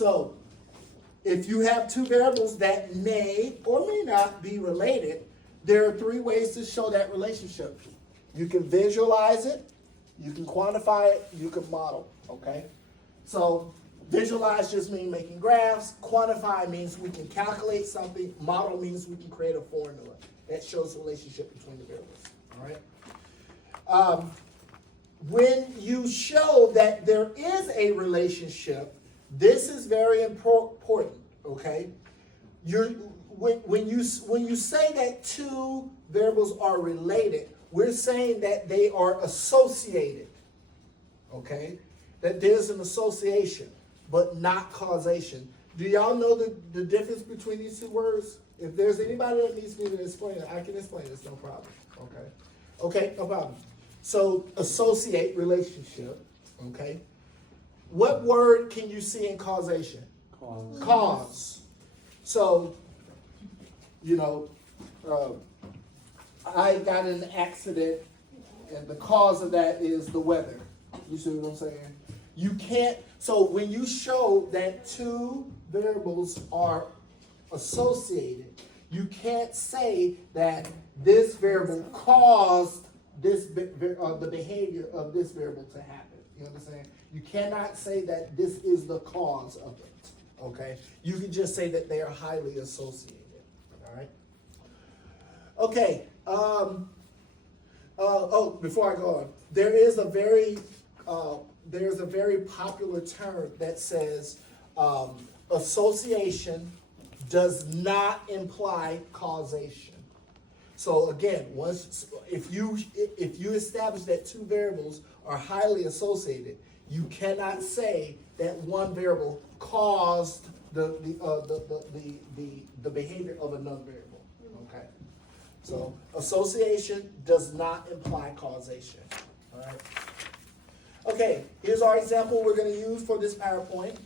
So if you have two variables that may or may not be related, there are three ways to show that relationship. You can visualize it, you can quantify it, you can model, okay? So visualize just means making graphs, quantify means we can calculate something, model means we can create a formula that shows the relationship between the variables, all right? When you show that there is a relationship, this is very important, okay? When you say that two variables are related, we're saying that they are associated, okay? That there's an association, but not causation. Do y'all know the difference between these two words? If there's anybody that needs me to explain it, I can explain it, it's no problem, okay? Okay, no problem. So associate, relationship, okay? What word can you see in causation? Cause. So, I got in an accident, and the cause of that is the weather. You see what I'm saying? You can't, so when you show that two variables are associated, you can't say that this variable caused the behavior of this variable to happen. You understand? You cannot say that this is the cause of it, okay? You can just say that they are highly associated, all right? Okay, before I go on, there's a very popular term that says association does not imply causation. So again, if you establish that two variables are highly associated, you cannot say that one variable caused the behavior of another variable. Okay. So association does not imply causation. All right. Okay, here's our example we're going to use for this PowerPoint.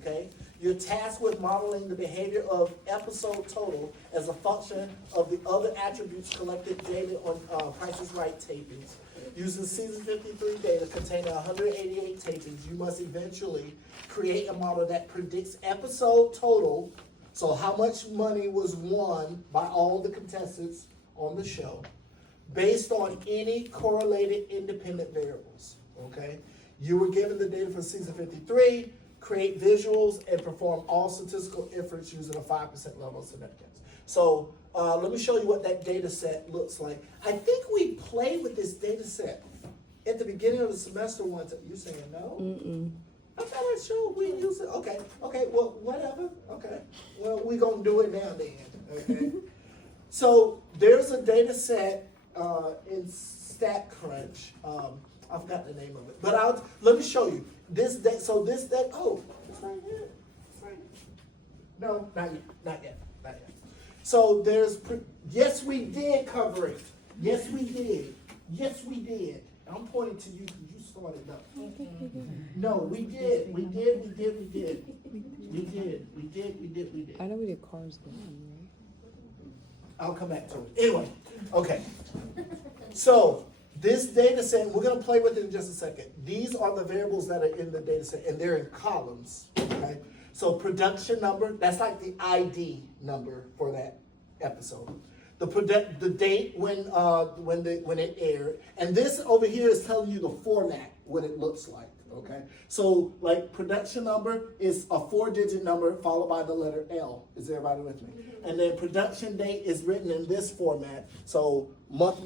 Okay. You're tasked with modeling the behavior of episode total as a function of the other attributes collected daily on Price is Right tapings. Using season 53 data containing 188 tapings, you must eventually create a model that predicts episode total, so how much money was won by all the contestants on the show, based on any correlated independent variables, okay? You were given the data for season 53, create visuals, and perform all statistical inference using a 5% level of significance. So let me show you what that data set looks like. I think we played with this data set at the beginning of the semester once. You saying no? Mm-mm. I thought I showed we used it. Okay, well, whatever. Okay, well, we're going to do it now then. Okay. So there's a data set in StatCrunch. I forgot the name of it, but let me show you. It's right here. It's right here. No, not yet. So yes, we did cover it. Yes, we did. I'm pointing to you because you started up. No, we did. I know we did Cars 1, right? I'll come back to it. Anyway, okay. So this data set, we're going to play with it in just a second. These are the variables that are in the data set, and they're in columns. Okay. So production number, that's like the ID number for that episode. The date when it aired, and this over here is telling you the format, what it looks like. Okay, so like production number is a 4-digit number followed by the letter L. Is everybody with me? And then production date is written in this format. So month,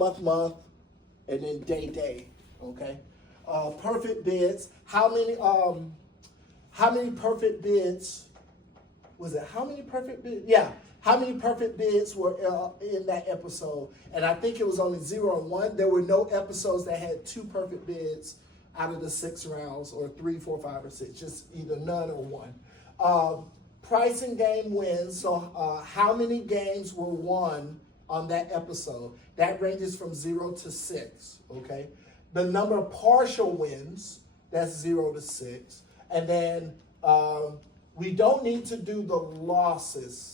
and then day. Okay, perfect bids. How many perfect bids? Was it how many perfect bids? Yeah. How many perfect bids were in that episode? And I think it was only 0 and 1. There were no episodes that had 2 perfect bids out of the 6 rounds, or 3, 4, 5, or 6. Just either none or 1. Pricing game wins. So how many games were won on that episode? That ranges from 0 to 6. Okay. The number of partial wins, that's 0 to 6. And then we don't need to do the losses,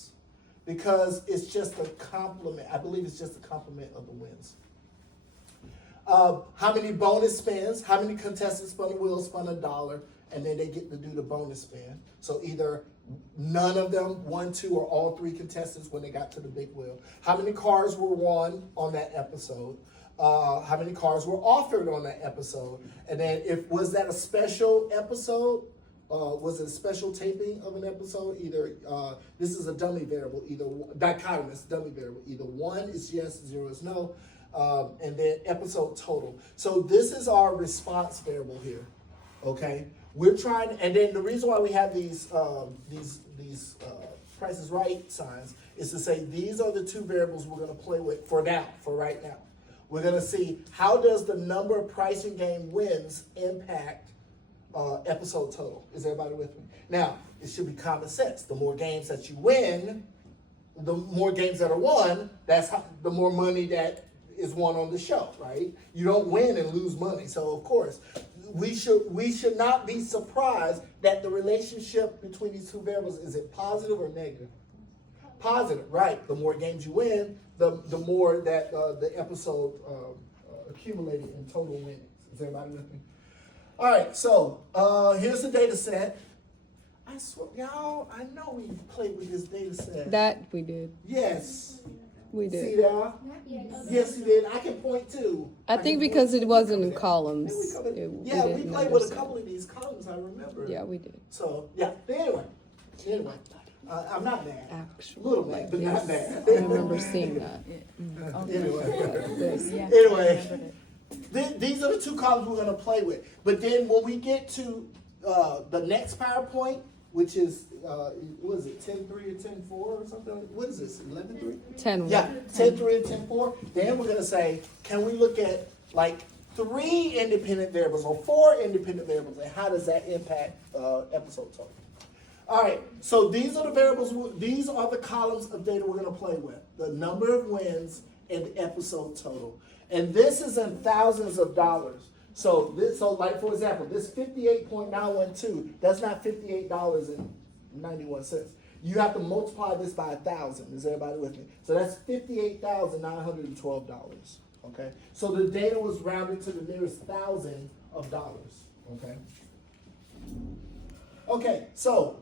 because it's just a complement. I believe it's just a complement of the wins. How many bonus spins? How many contestants spun a wheel, spun $1? and then they get to do the bonus spin. So either none of them, 1, 2, or all 3 contestants when they got to the big wheel. How many cars were won on that episode? How many cars were offered on that episode? And then was that a special episode? Was it a special taping of an episode? Either, this is a dummy variable, either dichotomous dummy variable. Either 1 is yes, 0 is no, and then episode total. So this is our response variable here, okay? We're trying, and then the reason why we have these Price is Right signs is to say these are the 2 variables we're gonna play with for right now. We're gonna see how does the number of pricing game wins impact episode total. Is everybody with me? Now, it should be common sense. The more games that you win, the more games that are won, the more money that is won on the show, right? You don't win and lose money. So of course, we should not be surprised that the relationship between these 2 variables, is it positive or negative? Positive, right? The more games you win, the more that the episode accumulated in total winnings. Is everybody with me? All right, so here's the data set. I swear, y'all, I know we played with this data set. That we did. Yes. We did. See that? Yes, you did. I can point to. I think because it wasn't in columns. Yeah, we played with a couple of these columns, I remember. Yeah, we did. So, yeah, but anyway, I'm not mad. Actually, A little mad, but not mad. I remember seeing that. Anyway, these are the 2 columns we're going to play with. But then when we get to the next PowerPoint, which is, what is it, 10.3 or 10.4 or something? What is this, 11.3? 10. Yeah, 10.3 and 10.4. Then we're going to say, can we look at like 3 independent variables or 4 independent variables, and how does that impact episode total? All right, so these are the variables, these are the columns of data we're going to play with. The number of wins and the episode total. And this is in thousands of dollars. So like for example, this 58.912, that's not $58.91. You have to multiply this by 1,000. Is everybody with me? So that's $58,912. Okay. So the data was rounded to the nearest thousand of dollars. Okay. Okay. So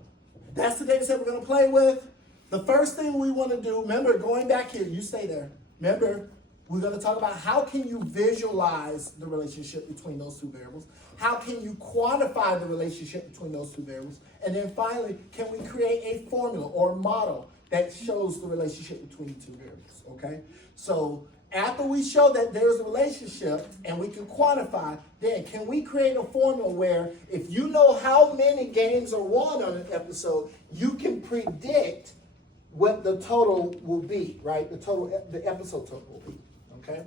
that's the data set we're going to play with. The first thing we want to do, remember, going back here, you stay there. Remember, we're going to talk about how can you visualize the relationship between those 2 variables? How can you quantify the relationship between those 2 variables? And then finally, can we create a formula or a model that shows the relationship between the 2 variables, okay? So after we show that there's a relationship and we can quantify, then can we create a formula where if you know how many games are won on an episode, you can predict what the total will be, right? The episode total will be, okay?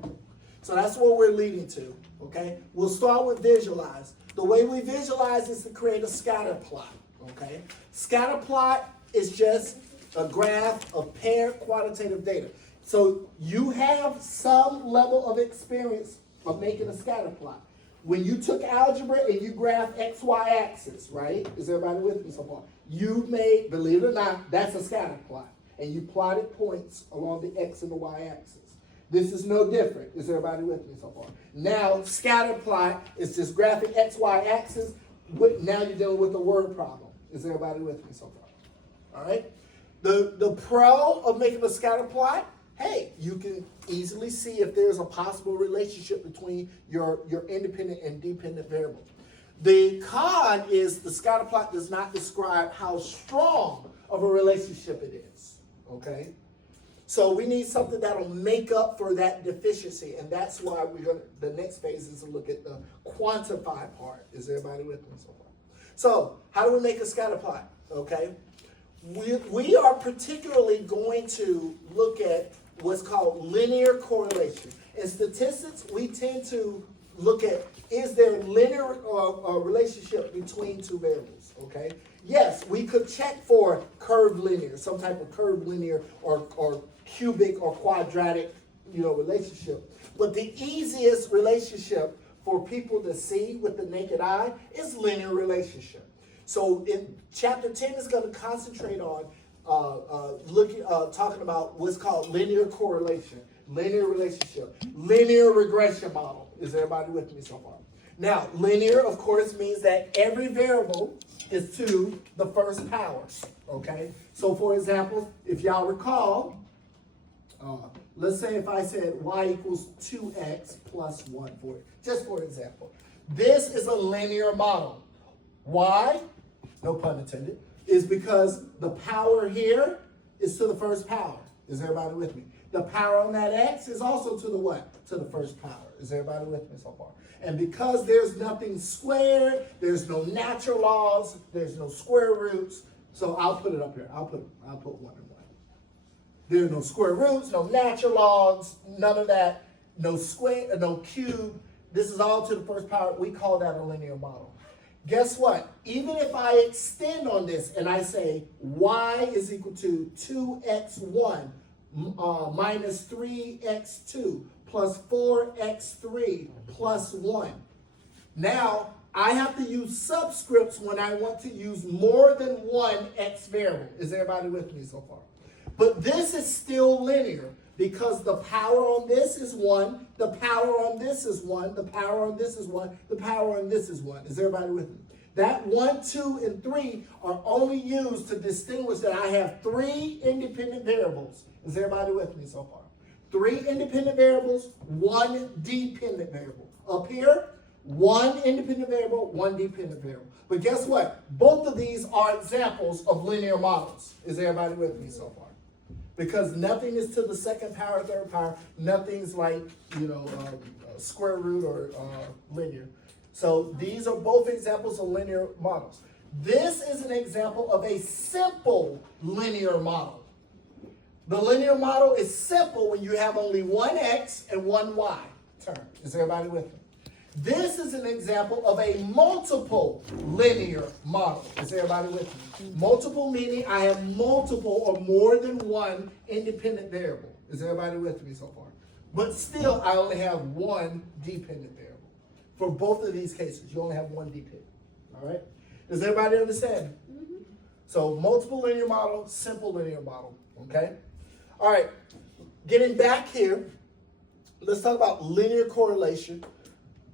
So that's what we're leading to, okay? We'll start with visualize. The way we visualize is to create a scatter plot, okay? Scatter plot is just a graph of paired quantitative data. So you have some level of experience of making a scatter plot. When you took algebra and you graphed XY axis, right? Is everybody with me so far? You made, believe it or not, that's a scatter plot. And you plotted points along the X and the Y axis. This is no different. Is everybody with me so far? Now, scatter plot is just graphing XY axis. Now you're dealing with a word problem. Is everybody with me so far? All right? The pro of making a scatter plot, hey, you can easily see if there's a possible relationship between your independent and dependent variables. The con is the scatter plot does not describe how strong of a relationship it is, okay? So we need something that'll make up for that deficiency, and that's why the next phase is to look at the quantify part. Is everybody with me so far? So how do we make a scatter plot, okay? We are particularly going to look at what's called linear correlation. In statistics, we tend to look at, is there a linear relationship between 2 variables, okay? Yes, we could check for curved linear, some type of curved linear or cubic or quadratic, relationship. But the easiest relationship for people to see with the naked eye is linear relationship. So in chapter 10 is going to concentrate on talking about what's called linear correlation, linear relationship, linear regression model. Is everybody with me so far? Now, linear, of course, means that every variable is to the first power, okay? So, for example, if y'all recall, let's say if I said y equals 2x plus 1, just for example. This is a linear model. Why? No pun intended. Is because the power here is to the first power. Is everybody with me? The power on that x is also to the what? To the first power. Is everybody with me so far? And because there's nothing squared, there's no natural laws, there's no square roots. So I'll put it up here. I'll put 1 and 1. There are no square roots, no natural logs, none of that. No square, no cube. This is all to the first power. We call that a linear model. Guess what? Even if I extend on this and I say y is equal to 2x1 minus 3x2 plus 4x3 plus 1. Now, I have to use subscripts when I want to use more than one x variable. Is everybody with me so far? But this is still linear because the power on this is 1, the power on this is 1, the power on this is 1, the power on this is 1. Is everybody with me? That 1, 2, and 3 are only used to distinguish that I have 3 independent variables. Is everybody with me so far? 3 independent variables, 1 dependent variable. Up here, 1 independent variable, 1 dependent variable. But guess what? Both of these are examples of linear models. Is everybody with me so far? Because nothing is to the second power, third power. Nothing's like, square root or linear. So these are both examples of linear models. This is an example of a simple linear model. The linear model is simple when you have only one x and one y term. Is everybody with me? This is an example of a multiple linear model. Is everybody with me? Multiple meaning I have multiple or more than one independent variable. Is everybody with me so far? But still, I only have one dependent variable. For both of these cases, you only have one dependent. All right? Does everybody understand? Mm-hmm. So multiple linear model, simple linear model. Okay? All right. Getting back here, let's talk about linear correlation.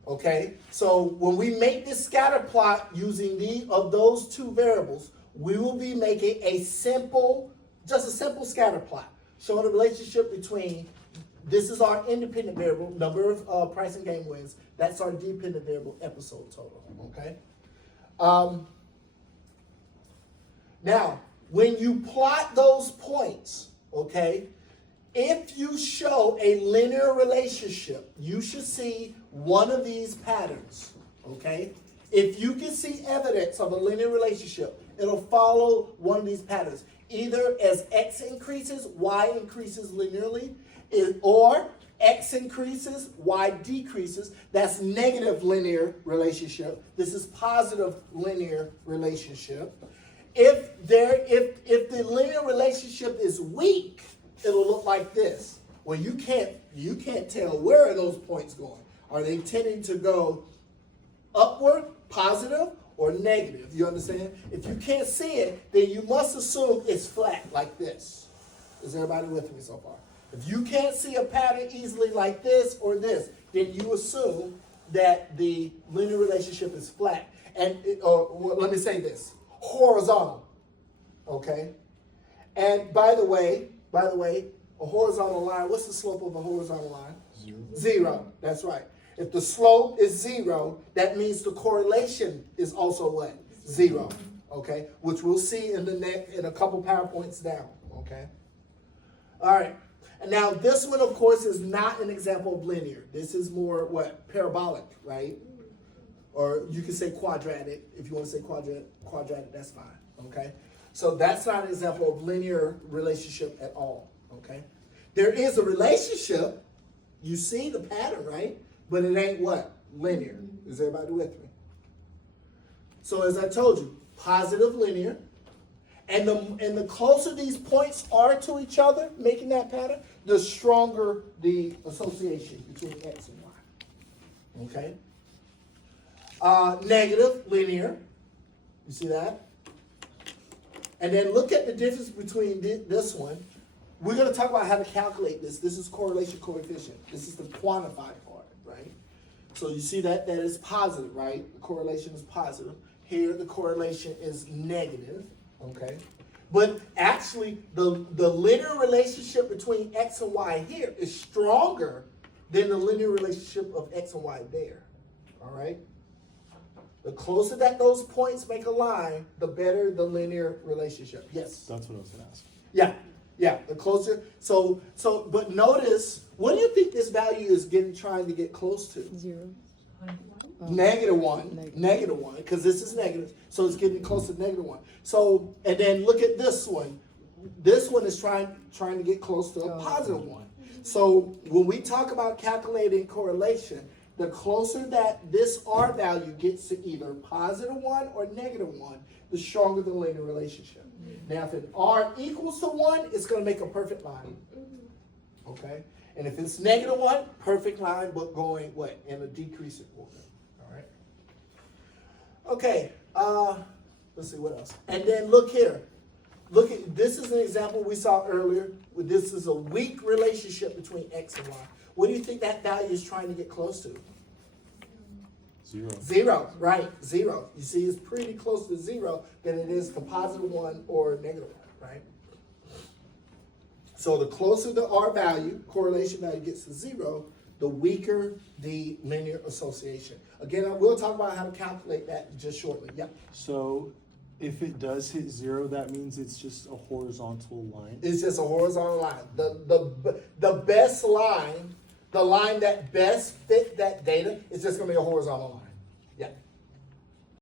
Okay, so when we make this scatter plot using those two variables, we will be making just a simple scatter plot showing the relationship between, this is our independent variable, number of price and game wins. That's our dependent variable, episode total. Okay. Now, when you plot those points, okay, if you show a linear relationship, you should see one of these patterns, okay? If you can see evidence of a linear relationship, it'll follow one of these patterns. Either as x increases, y increases linearly, or x increases, y decreases. That's negative linear relationship. This is positive linear relationship. If the linear relationship is weak, it'll look like this. Well, you can't tell where are those points going. Are they tending to go upward, positive, or negative? You understand? If you can't see it, then you must assume it's flat like this. Is everybody with me so far? If you can't see a pattern easily like this or this, then you assume that the linear relationship is flat. And let me say this, horizontal. Okay? And by the way, a horizontal line, what's the slope of a horizontal line? 0. That's right. If the slope is 0, that means the correlation is also what? 0. Okay? Which we'll see in a couple PowerPoints down. Okay? All right. And now this one, of course, is not an example of linear. This is more what? Parabolic, right? Or you can say quadratic. If you want to say quadratic, that's fine. Okay? So that's not an example of linear relationship at all. Okay? There is a relationship. You see the pattern, right? But it ain't what? Linear. Is everybody with me? So as I told you, positive linear. And the closer these points are to each other, making that pattern, the stronger the association between x and y. Okay? Negative linear. You see that? And then look at the difference between this one. We're going to talk about how to calculate this. This is correlation coefficient. This is the quantified part, right? So you see that is positive, right? The correlation is positive. Here the correlation is negative, okay? But actually the linear relationship between X and Y here is stronger than the linear relationship of X and Y there, all right? The closer that those points make a line, the better the linear relationship. Yes? That's what I was gonna ask. Yeah, the closer. So, but notice, what do you think this value is trying to get close to? 0. -1, -1, because this is negative, so it's getting close to -1. So, and then look at this one. This one is trying to get close to a +1. So when we talk about calculating correlation, the closer that this R value gets to either +1 or -1, the stronger the linear relationship. Now, if an R equals to 1, it's going to make a perfect line. Okay? And if it's -1, perfect line, but going what? In a decreasing order. All right? Okay, let's see what else. And then look here. Look at, this is an example we saw earlier. This is a weak relationship between X and Y. What do you think that value is trying to get close to? 0. 0, right, 0. You see, it's pretty close to 0 than it is to +1 or -1, right? So the closer the R value, correlation value gets to 0, the weaker the linear association. Again, I will talk about how to calculate that just shortly. Yeah. So if it does hit 0, that means it's just a horizontal line. It's just a horizontal line. The best line, the line that best fit that data is just gonna be a horizontal line.